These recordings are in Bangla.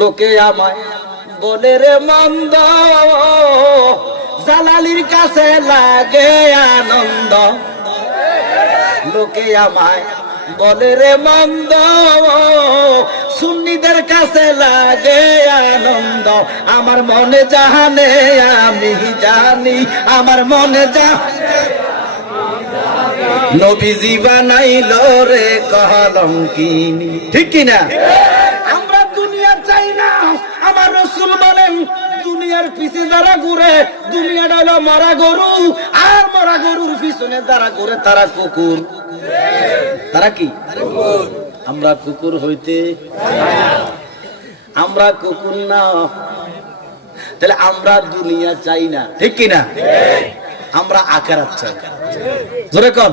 লোকে আমায় বলে রে মন্দ, জালালির কাছে লাগে আনন্দ। লোকে আমায় বলে রে মন্দ, সুন্নিদের কাছে লাগে আনন্দ। আমার মনে জানে আমি জানি, আমার মনে জানে নবীজি বানাইলো রে কলঙ্কিনী। ঠিক কিনা? আমরা দুনিয়া চাই না। আমার রাসূল বলেন, দুনিয়ার পিছে যারা ঘুরে, দুনিয়াটা হলো মরা গরু, আর মরা গরুর পিছনে যারা ঘুরে তারা কুকুর। তারা কি? আমরা কুকুর হইতে, আমরা কুকুর না। তাহলে আমরা দুনিয়া চাই না। ঠিক কিনা? আমরা আখিরাত চাই। জোরে কোন?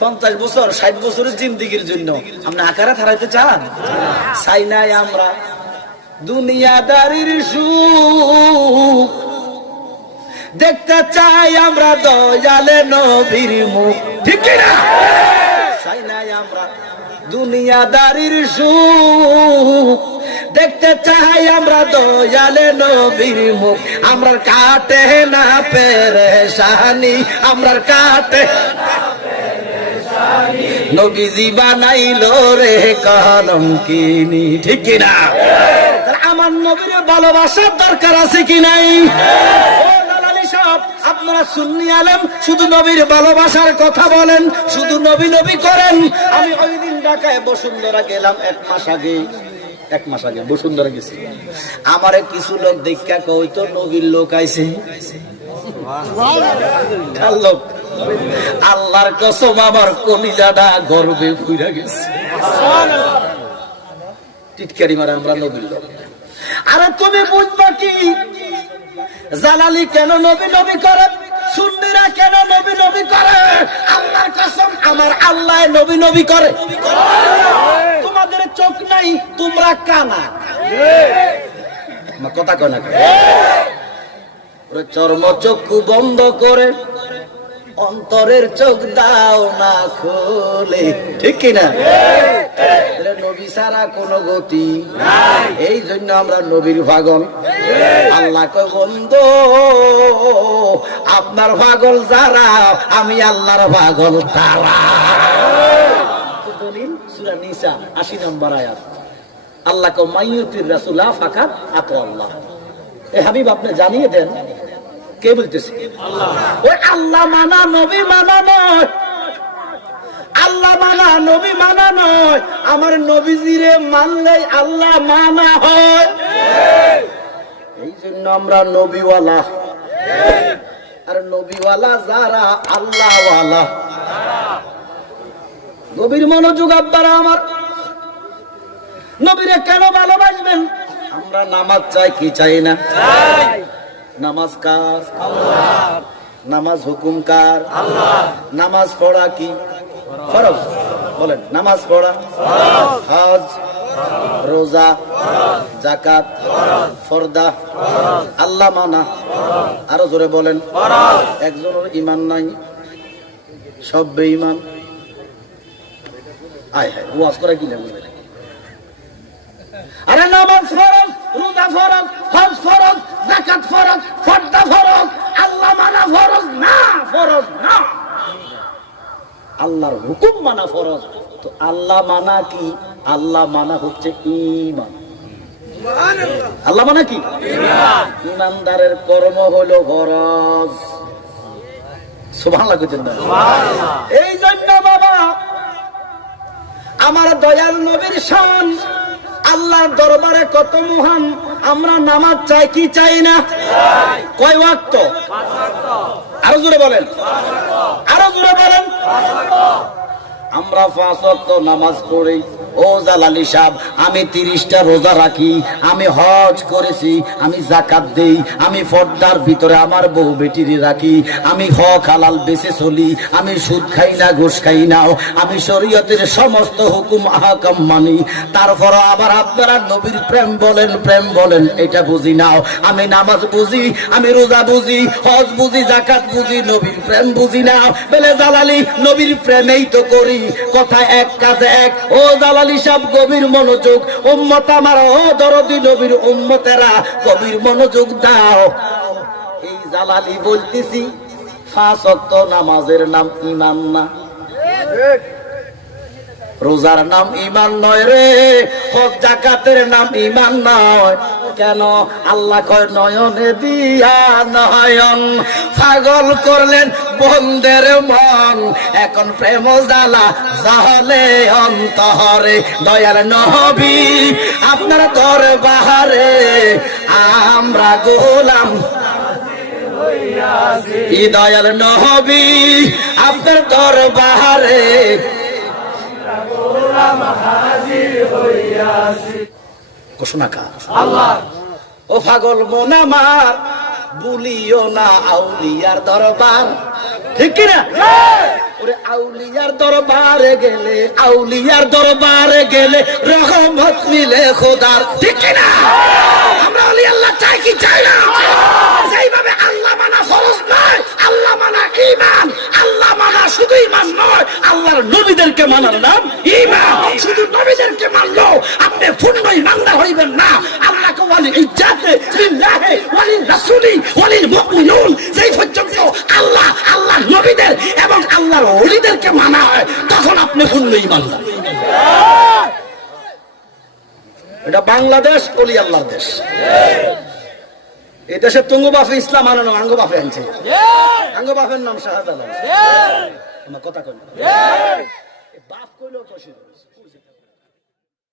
50 বছর 60 বছরের জিন্দেগির জন্য আপনি আখিরাত হারাইতে চান? চাই নাই। আমরা দুনিয়াদারির সুখ দেখতে চাই, আমরা দয়ালে নবীর মুখ। ঠিক কিনা? চাই নাই। আমরা দুনিয়াদারির সুখ দেখতে চাই, আমরা দয়ালে নবীর মুখ। আমরা কাটে না পেরেশানি, আমরা কাটে নবীজি বানাইলো রে কলঙ্কিনী। ঠিক কিনা? আমার নবীর ভালোবাসার দরকার আছে কি নাই? আপনারা সুন্নি আলেম শুধু নবীর ভালোবাসার কথা বলেন, শুধু নবী নবী করেন। আমি ওই দিন ঢাকায় বসুন্ধরা গেলাম 1 মাস আগে। 1 মাস আগে বসুন্ধরা গেছি। আমারে কিছু লোক দেখা কই তো নবীর লোক আইছে। লোক আল্লাহর কসম আমার কলিজাটা গর্বে ফুইরা গেছে। টিটকারি মারে আমরা নবীর লোক। আরে তুমি বুঝবা কি? জালালি কেন নবী নবী করে? সুন্নিরা কেন নবী নবী করে? আল্লাহর কসম আমার আল্লাহ নবী নবী করে। তোমাদের চোখ নাই, তোমরা কানা। আমার কথা কয় না? চর্ম চক্ষু বন্ধ করে অন্তরের চোখ দাও না খোলে। ঠিক কিনা? নবী ছাড়া কোনো গতি নাই। এই জন্য আমরা নবীর পাগল। আল্লাহ কয় বন্ধু, আপনার পাগল যারা, আমি আল্লাহর পাগল তারা। দলিল সূরা নিসা 80 নম্বর আয়াত। আল্লাহ কয় মাইয়ুতির রাসূলা ফাকাত আতা আল্লাহ। এ হাবিব আপনি জানিয়ে দেন, কে বলতেছে? আল্লাহ। ওই আল্লাহ মানা নবী মানা নয়। আল্লাহ মানা নবী মানা নয়। আমার নবীজিরে মানলে আল্লাহ মানা হয়। এই জন্য আমরা নবীওয়ালা। আর নবীওয়ালা যারা, আল্লাহওয়ালা। নবীর মনোযোগ আব্বারা আমার। নবীরে কেন ভালোবাসবেন? আমরা নামাজ চাই কি চাই না? নামাজ কার? আল্লাহ। নামাজ হুকুম কার? আল্লাহ। নামাজ পড়া কি ফরজ? বলেন। নামাজ পড়া ফরজ, হজ, রোজা, যাকাত, পর্দা, আল্লাহ মানা। আরো জোরে বলেন। একজনের ঈমান নাই, সব বেঈমান। আয় হায়, ওয়াজ করে কি লাগবে? আরে নামাজ ফরজ, রোজা ফরজ, হজ ফরজ, যাকাত ফরজ, পর্দা ফরজ, আল্লাহ মানা ফরজ না? ফরজ না। আল্লাহর হুকুম মানা ফরজ। তো আল্লাহ মানা কি? আল্লাহ মানা হচ্ছে ঈমান। আল্লাহ মানা কি? ঈমান। ঈমানদারের কর্ম হলো ফরজ। সুবহানাল্লাহ কইতেন না? সুবহানাল্লাহ। এই জন্য বাবা আমার দয়াল নবীর শান আল্লাহর দরবারে কত মহান। আমরা নামাজ চাই কি চাই না? কয় ওয়াক্ত? 5 ওয়াক্ত। আরো জোরে বলেন। আরো জোরে বলেন। আমরা 5 ওয়াক্ত নামাজ পড়ি। ও জালালি সাহেব, আমি 30টা রোজা রাখি, আমি হজ করেছি, আমি যাকাত দেই, আমি পর্দার ভিতরে আমার বউ বেটিরে রাখি, আমি হক হালাল বেঁচে চলি, আমি সুদ খাই না, ঘুষ খাই না, আমি শরীয়তের সমস্ত হুকুম আহকাম মানি। তারপর আবার আপনারা নবীর প্রেম বলেন, প্রেম বলেন, এটা বুঝি নাও। আমি নামাজ বুঝি, আমি রোজা বুঝি, হজ বুঝি, যাকাত বুঝি, নবীর প্রেম বুঝি না। বলে জালালি নবীর প্রেমেই তো করি, কথা এক কাজে এক। ও জালালি ওয়ালি সাহেব গভীর মনোযোগ, উম্মত আমার ও দরদি নবীর উম্মতেরা গভীর মনোযোগ দাও। এই জালালি বলতেছি 5 ওয়াক্ত নামাজের নাম ঈমান না, রোজার নাম ঈমান নয় রে, হজ যাকাতের নাম ঈমান নয়। কেন? আল্লাহ কয় নয়নে দিয়া নয়ন পাগল করলেন বন্দের মন, এখন প্রেম জ্বালা জাহলে অন্তরে। দয়াল নবী আপনার দরবারে আমরা গোলাম, ই দয়াল নবী আপনার দরবারে ঘোষণা কার? আল্লাহ। ও পাগল মন আমার ভুলিও না আউলিয়ার দরবার, ঠিক কিনা? ওরে আউলিয়ার দরবারে গেলে, আউলিয়ার দরবারে গেলে রহমত মিলে খোদার, ঠিক কিনা? আমরা আউলি আল্লাহ চাই কি চাই না? সেইভাবে আল্লাহ মানা ফরজ নয়, আল্লাহ মানা ঈমান। আল্লাহ মানা শুধু ঈমান নয়, আল্লাহর নবীদেরকে মানার নাম ঈমান। শুধু নবীদেরকে মানলো আপনি পূর্ণ ঈমানদার হইবেন না। আল্লাহকে ওয়ালি ইজ্জাতে বিল্লাহি ওয়ালি রাসূলি ওয়ালি মুমিনুন, যেই পর্যন্ত আল্লাহ, আল্লাহর নবীদের এবং আল্লাহর ওলিদেরকে মানা হয় তখন আপনি পূর্ণ ঈমানদার। এটা বাংলাদেশ ওলি আল্লাহর দেশ। এই দেশে তুঙ্গ বাফে ইসলাম আনানো, আঙ্গ বাফে আনছে। আঙ্গ বাফের নাম শাহজালাল। কথা কই বাপ কইলেও তো